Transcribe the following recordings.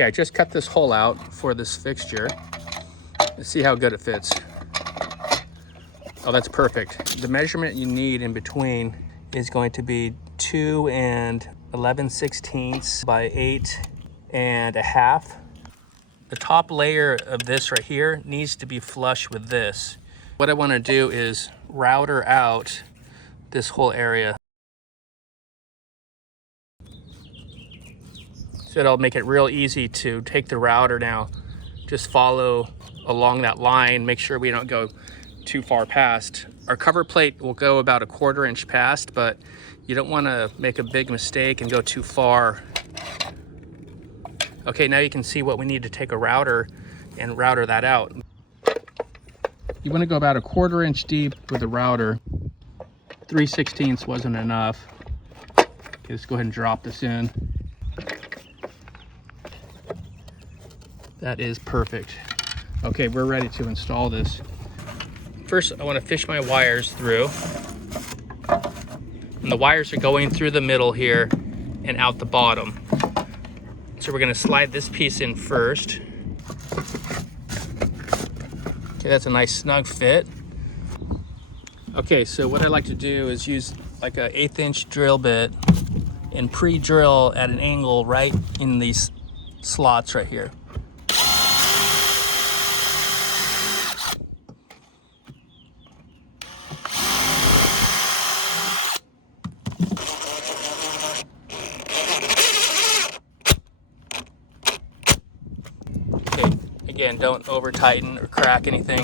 Okay, I just cut this hole out for this fixture. Let's see how good it fits. Oh, that's perfect. The measurement you need in between is going to be 2 11/16 by 8 1/2. The top layer of this right here needs to be flush with this. What I want to do is router out this whole area. So it'll make it real easy to take the router now. Just follow along that line, make sure we don't go too far past. Our cover plate will go about 1/4 inch past, but you don't want to make a big mistake and go too far. Okay, now you can see what we need to take a router and router that out. You want to go about 1/4 inch deep with a router. 3/16 wasn't enough. Okay, let's go ahead and drop this in. That is perfect. Okay, we're ready to install this. First, I want to fish my wires through. And the wires are going through the middle here and out the bottom. So we're going to slide this piece in first. Okay, that's a nice snug fit. Okay, so what I like to do is use like a 1/8 inch drill bit and pre-drill at an angle right in these slots right here. Again, don't over tighten or crack anything.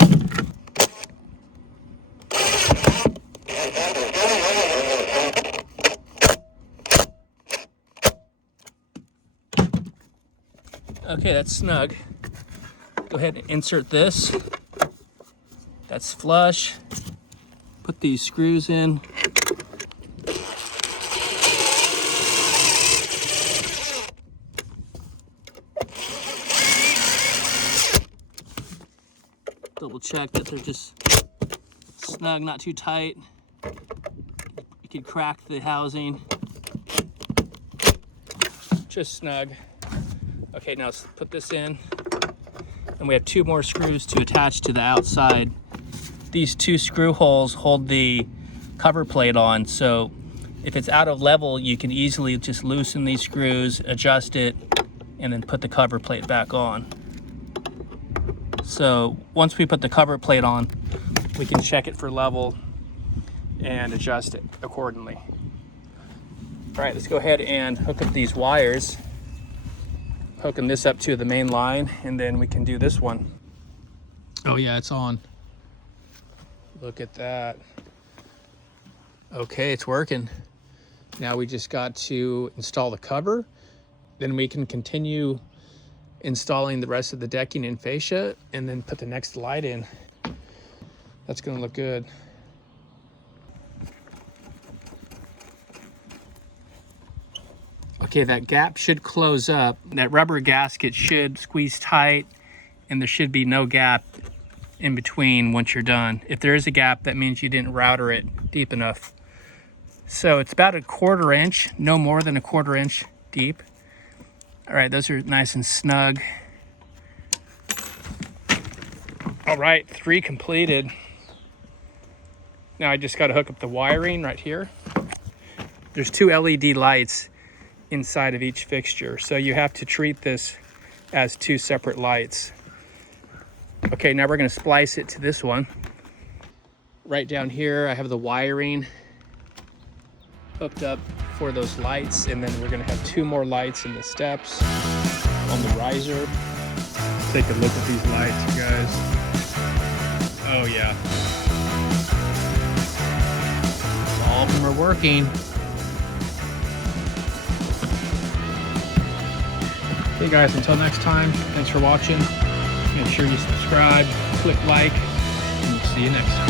Okay, that's snug. Go ahead and insert this. That's flush. Put these screws in. Double check that they're just snug, not too tight. You could crack the housing. Just snug. Okay, now let's put this in. And we have 2 more screws to attach to the outside. These 2 screw holes hold the cover plate on, so if it's out of level, you can easily just loosen these screws, adjust it, and then put the cover plate back on. So once we put the cover plate on, we can check it for level and adjust it accordingly. All right, let's go ahead and hook up these wires. Hooking this up to the main line, and then we can do this one. Oh yeah, it's on. Look at that. Okay, it's working. Now we just got to install the cover. Then we can continue installing the rest of the decking and fascia, and then put the next light in. That's gonna look good. Okay, that gap should close up. That rubber gasket should squeeze tight, and there should be no gap in between once you're done. If there is a gap, that means you didn't router it deep enough. So it's about 1/4 inch, no more than 1/4 inch deep. All right, those are nice and snug. All right, 3 completed. Now I just got to hook up the wiring right here. There's 2 LED lights inside of each fixture, so you have to treat this as 2 separate lights. Okay, now we're going to splice it to this one. Right down here, I have the wiring hooked up for those lights, and then we're going to have 2 more lights in the steps on the riser. Take a look at these lights, you guys. Oh yeah, all of them are working. Hey guys, until next time, thanks for watching. Make sure you subscribe, click like, and we'll see you next time.